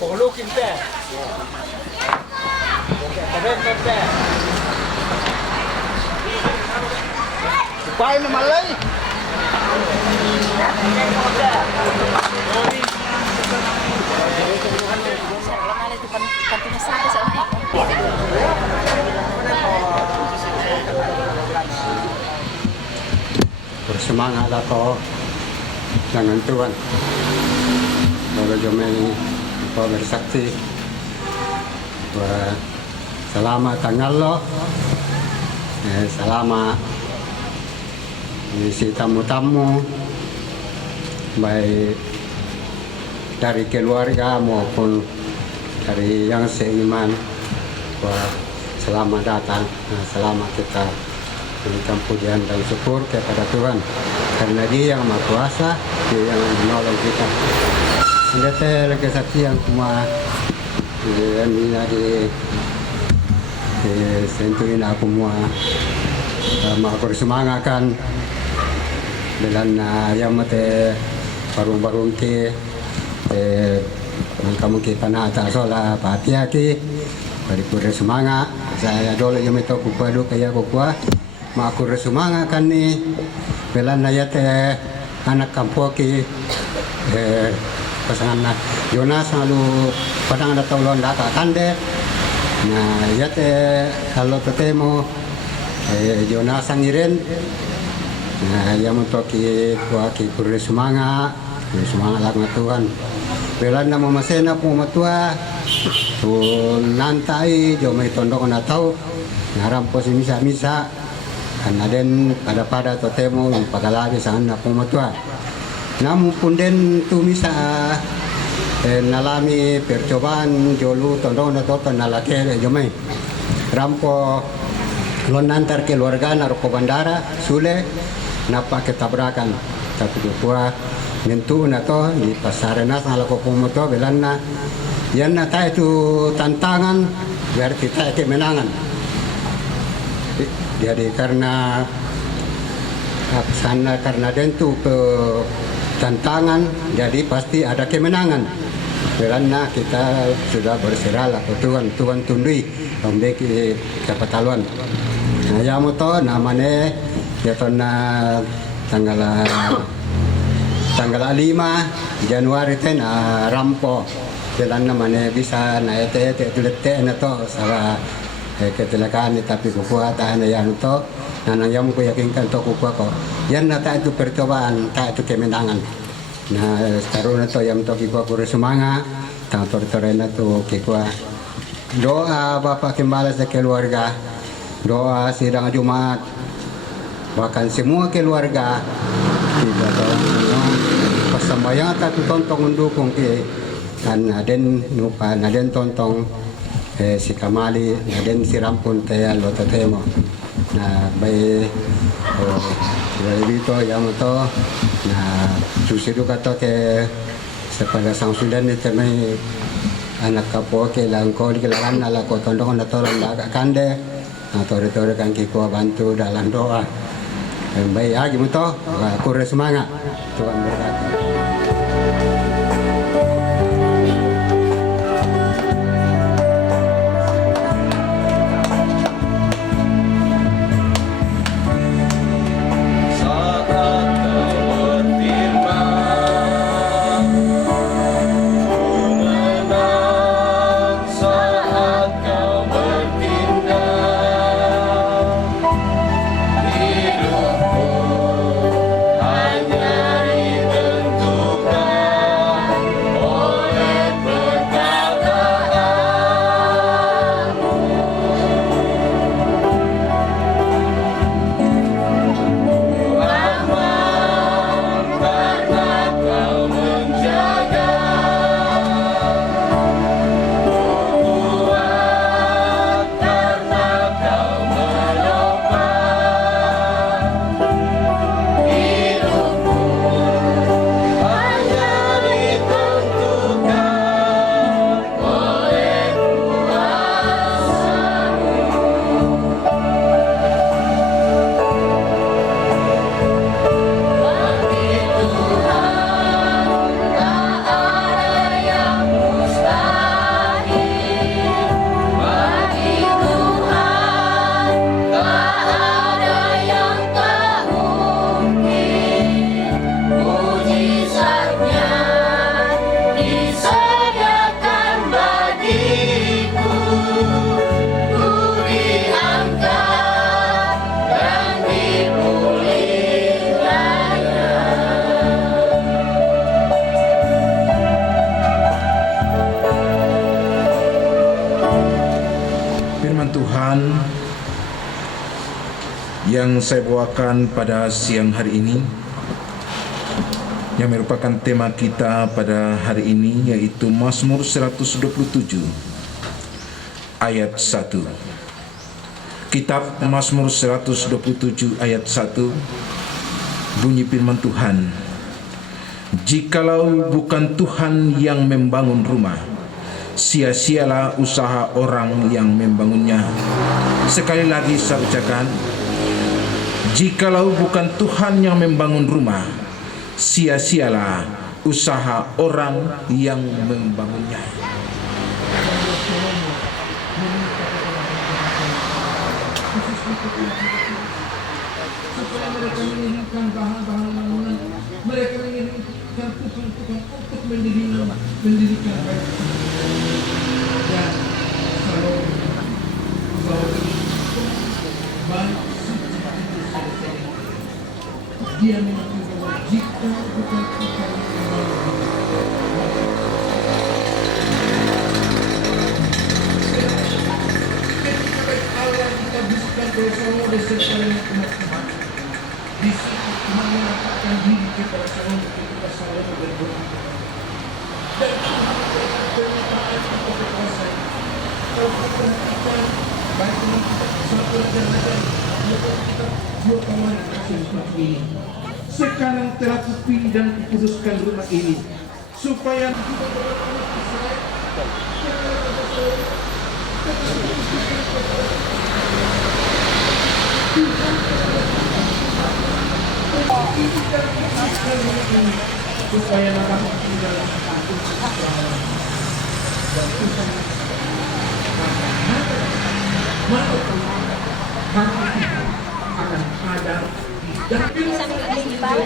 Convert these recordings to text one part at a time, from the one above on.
Pulukin teh. Teh. Supaya malay. Bersemangatlah kau dengan Tuhan. Kalau jomel kau bersaksi bahwa selama tanggal lo, selama si tamu-tamu baik dari keluarga maupun dari yang seiman, bahwa selamat datang, selamat kita berikan pujian dan syukur kepada Tuhan karena Dia yang Maha Kuasa, Dia yang menolong kita. Anda teh lagi saksi yang cuma ini lagi sentuhin aku semua mau bersemangat kan dengan yang mate barung-barung ke kamu kita nata sola hati-hati bari bersemangat saya dole yang itu kupadu kayak kupua mau aku bersemangat kan nih belan ya teh anak kampung ki pasangan Jonas lalu padang ada tolong data kande nah ya teh kalau ketemu Jonas sangiren nah yang untuk ki semangat lah Tuhan belan nama masena po matua tu nantai jo may tondok na tau ngaram po si misa karena den pada totemo pagalabi sa anak po matua namun pun den tu misa nalami percobaan jolu tondok na toto nalake jomay rampo lon antar keluarga naroko bandara sule napa ketabrakan tapi dua nentu na to di pasarenas nalako pumoto belanna yan na tayo itu tantangan biar kita kemenangan jadi karena sana karena tentu ke tantangan jadi pasti ada kemenangan karena kita sudah berserahlah ke Tuhan tundui membeki kepataluan nah ya moto namanya ya tanggal 5 Januari ten rampo jalan namanya bisa na ete na to salah kecelakaan tapi kukuha tahan yan to nanang yang ko yakinkan to kukuha ko yan na ta itu percobaan ta itu kemenangan nah sekarang na to yang to kikuha ko semangat tang tore na to kikuha doa Bapak kembali sa keluarga doa sidang Jumat bahkan semua keluarga kita tahu pasambayang tatu tontong mendukung ke kan aden nupa aden tontong si Kamali aden si Rampun teh lo tetemo nah bay itu yang itu nah susidu kata ke sepada sang sudan itu mai anak kapo ke langkol ke lalan ala ko tontong na tolong agak kande nah tore kan kiko bantu dalam doa baik lagi muto aku semangat Tuhan berkati. Hanya ditentukan yang saya bawakan pada siang hari ini, yang merupakan tema kita pada hari ini, yaitu Mazmur 127 ayat 1. Kitab Mazmur 127 ayat 1, bunyi firman Tuhan, "Jikalau bukan Tuhan yang membangun rumah, sia-sialah usaha orang yang membangunnya." Sekali lagi saya ucapkan, jikalau bukan Tuhan yang membangun rumah, sia-sialah usaha orang yang membangunnya. Supaya mereka menginginkan bahan-bahan bangunan, mereka menginginkan tukang-tukang untuk mendirikan baik. Dan dia mengatakan bahwa jika bukan Tuhan yang membangun, ketika baik Allah kita bisikan bahwa Salomo beserta dengan umat Tuhan, di situ Tuhan menampakkan diri kepada Salomo ketika Salomo berdoa, dan Tuhan memberikan pernyataan untuk kekuasaan. Kalau kita perhatikan baik dengan kita satu raja-raja, kita dua kawan seperti ini. Sekarang telah kupilih dan kukuduskan rumah ini supaya supaya dapat tinggal dan Tuhan akan ada dan bisa mengimbau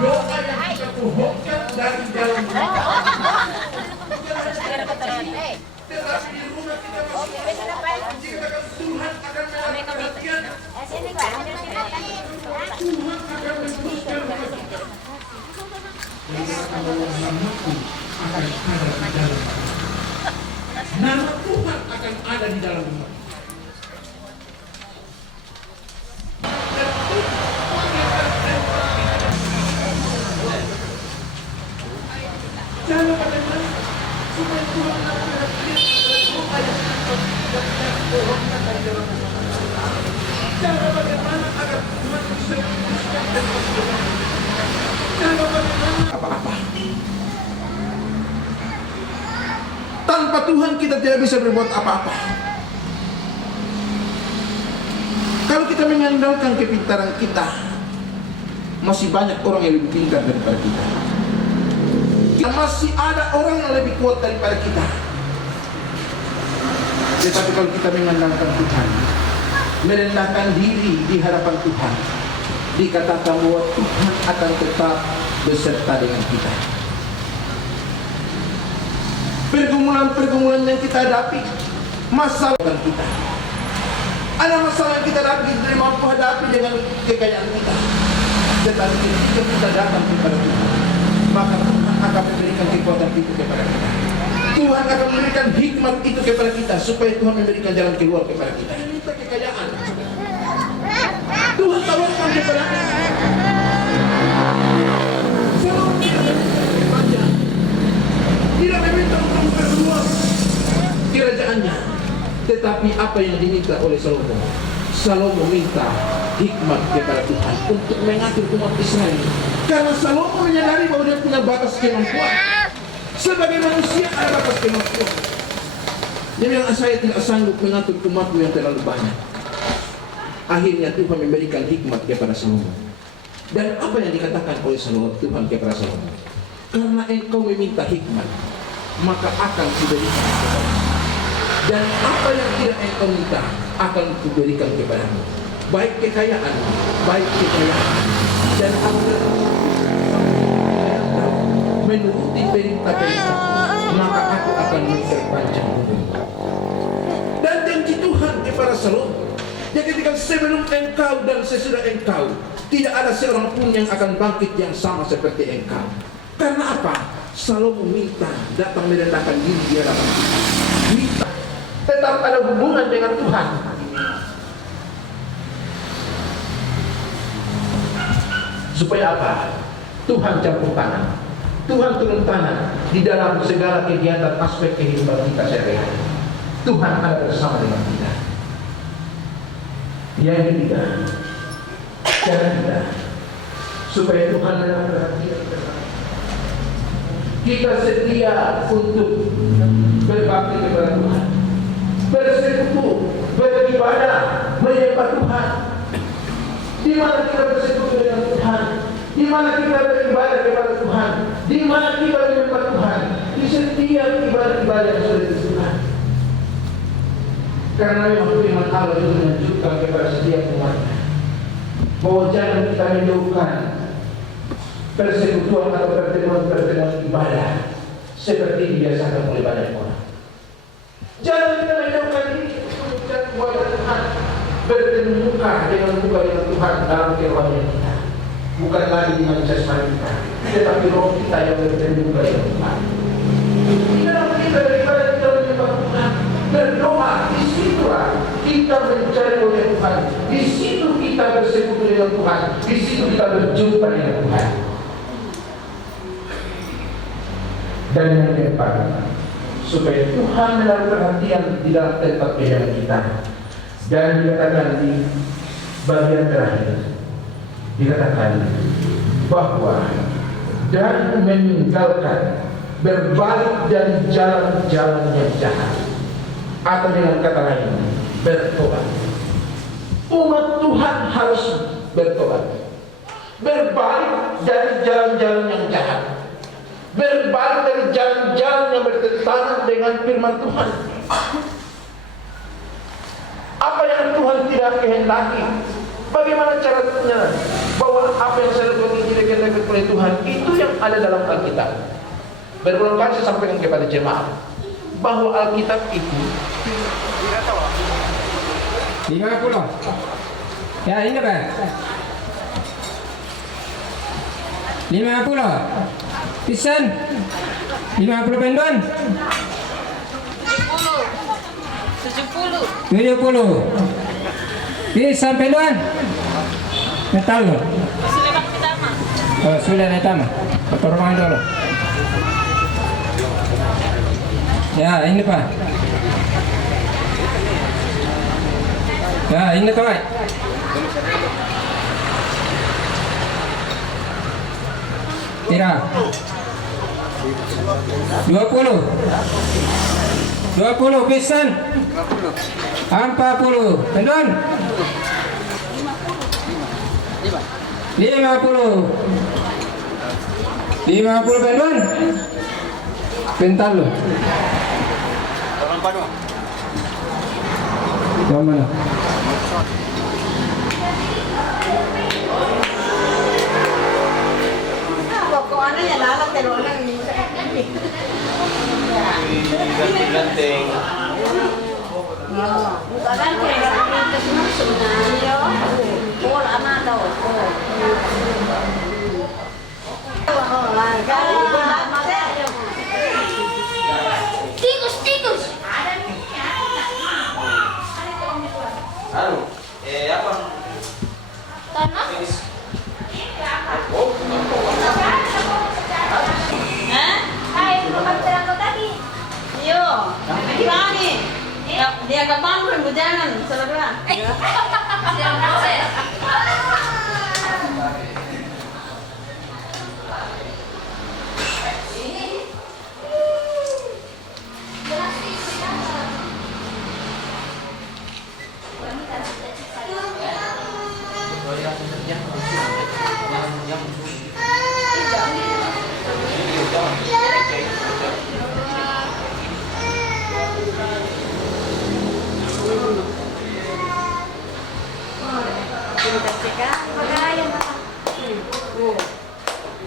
doa yang kita pohonkan dari dalam tetapi di rumah kita masing-masing dikatakan Tuhan akan melihat perhatian, Tuhan akan meneruskan rumah kita. Nama Tuhan akan ada di dalam rumah. Cara bagaimana supaya Tuhan akan cara bagaimana agar Tuhan bisa memutuskan dan cara bagaimana apa-apa. Tanpa Tuhan kita tidak bisa berbuat apa-apa. Kalau kita mengandalkan kepintaran kita, masih banyak orang yang lebih pintar daripada kita. Masih ada orang yang lebih kuat daripada kita. Tetapi kalau kita mengandalkan Tuhan, merendahkan diri di hadapan Tuhan, dikatakan bahwa Tuhan akan tetap beserta dengan kita. Pergumulan-pergumulan yang kita hadapi, masalah kita. Ada masalah yang kita hadapi, kita tidak mampu hadapi dengan kekayaan kita. Tetapi ketika kita datang kepada Tuhan, maka Tuhan akan memberikan kekuatan itu kepada kita. Tuhan akan memberikan hikmat itu kepada kita, supaya Tuhan memberikan jalan keluar kepada kita. Minta kekayaan, Tuhan tawarkan kepada kita. Selalu tidak meminta untuk memperluas kerajaannya, tetapi apa yang diminta oleh Salomo? Salomo minta hikmat kepada Tuhan untuk mengatur umat Israel, karena Salomo menyadari bahwa dia punya batas kemampuan. Sebagai manusia ada batas kemampuan. Dia bilang, saya tidak sanggup mengatur umatku yang terlalu banyak. Akhirnya Tuhan memberikan hikmat kepada Salomo. Dan apa yang dikatakan oleh Salomo, Tuhan kepada Salomo? Karena engkau meminta hikmat, maka akan kuberikan kepadamu. Dan apa yang tidak engkau minta, akan kuberikan kepadamu. Baik kekayaan, dan apa menuruti perintah-perintah, maka aku akan memperpanjang umurmu. Dan janji Tuhan kepada Salomo, ya ketika sebelum engkau dan sesudah engkau, tidak ada seorang pun yang akan bangkit yang sama seperti engkau. Karena apa? Salomo minta datang merendahkan diri di hadapan Tuhan. Minta tetap ada hubungan dengan Tuhan. Supaya apa? Tuhan campur tangan, Tuhan turun tangan di dalam segala kegiatan aspek kehidupan kita sehari-hari. Tuhan ada bersama dengan kita. Yang ketiga, cara kita supaya Tuhan dalam perhatian kita setia untuk berbakti kepada Tuhan, bersekutu, beribadah, menyembah Tuhan. Di mana kita bersekutu dengan Tuhan, di mana kita beribadah kepada Tuhan, di mana kita menyembah Tuhan, di setiap ibadah-ibadah yang sudah disebutkan. Karena memang firman Allah itu menunjukkan kepada setiap umatnya bahwa jangan kita menjauhkan persekutuan atau pertemuan-pertemuan ibadah seperti dibiasakan oleh banyak orang. Jangan kita menjauhkan diri untuk kepada Tuhan, bertemu muka dengan Tuhan dalam kerohanian kita, bukan lagi dengan jasmani kita, tetapi roh kita yang bertemu muka dengan Tuhan. Di dalam kita beribadah, kita menyembah Tuhan, berdoa, disitulah kita mencari oleh Tuhan, di situ kita bersekutu dengan Tuhan, di situ kita berjumpa dengan Tuhan. Dan yang keempat, supaya Tuhan menaruh perhatian di dalam tempat kehidupan kita. Dan dikatakan di bagian terakhir, dikatakan bahwa dan meninggalkan berbalik dari jalan-jalan yang jahat, atau dengan kata lain bertobat. Umat Tuhan harus bertobat, berbalik dari jalan-jalan yang jahat, berbalik dari jalan-jalan yang bertentangan dengan firman Tuhan. Apa yang Tuhan tidak kehendaki, bagaimana caranya bahwa apa yang saya lakukan tidak kehendaki oleh Tuhan, itu yang ada dalam Alkitab. Berulang kali saya sampaikan kepada jemaat bahwa Alkitab itu 50. Ya ini Pak 50 pisan 50 penduan 70 pisan penduan metal lo sudah netama kotor rumah dulu ya ini Pak ya ini Pak Tira 20 pisan 40 pendon 50 pendon pental lo yang mana Pokoknya ya lalat pero lang yung Ganting-ganting. Bukan kaya sa susunod niyo. Por ama daw. Tikus. Anu, apa? Tanah? Hai, bukan terang tadi. Iyo, gimana nih? Dia ke panggung jangan salah. Siang proses.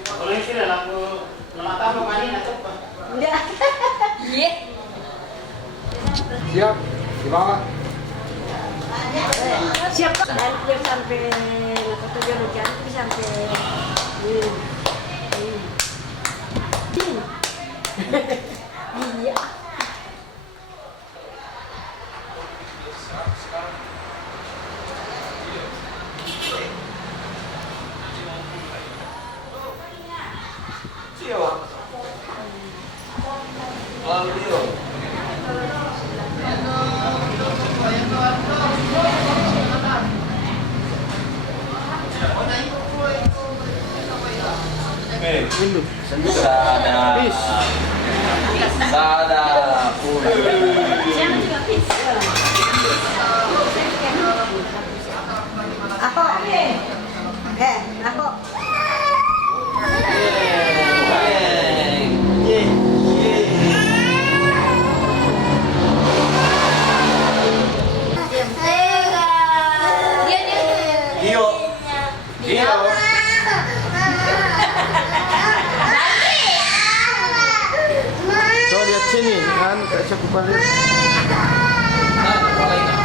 Kalau ini sih aku lemata mau kanin atau apa? Iya. Siap, di bawah. Siap. Sampai nakatuloy sampai Iya. Dio. Lalu Dio. Sada. Sada. Jangan juga pis. Ako. Ako. Dio. Dio. Coba lihat sini kan, kayak cakupan. Nah,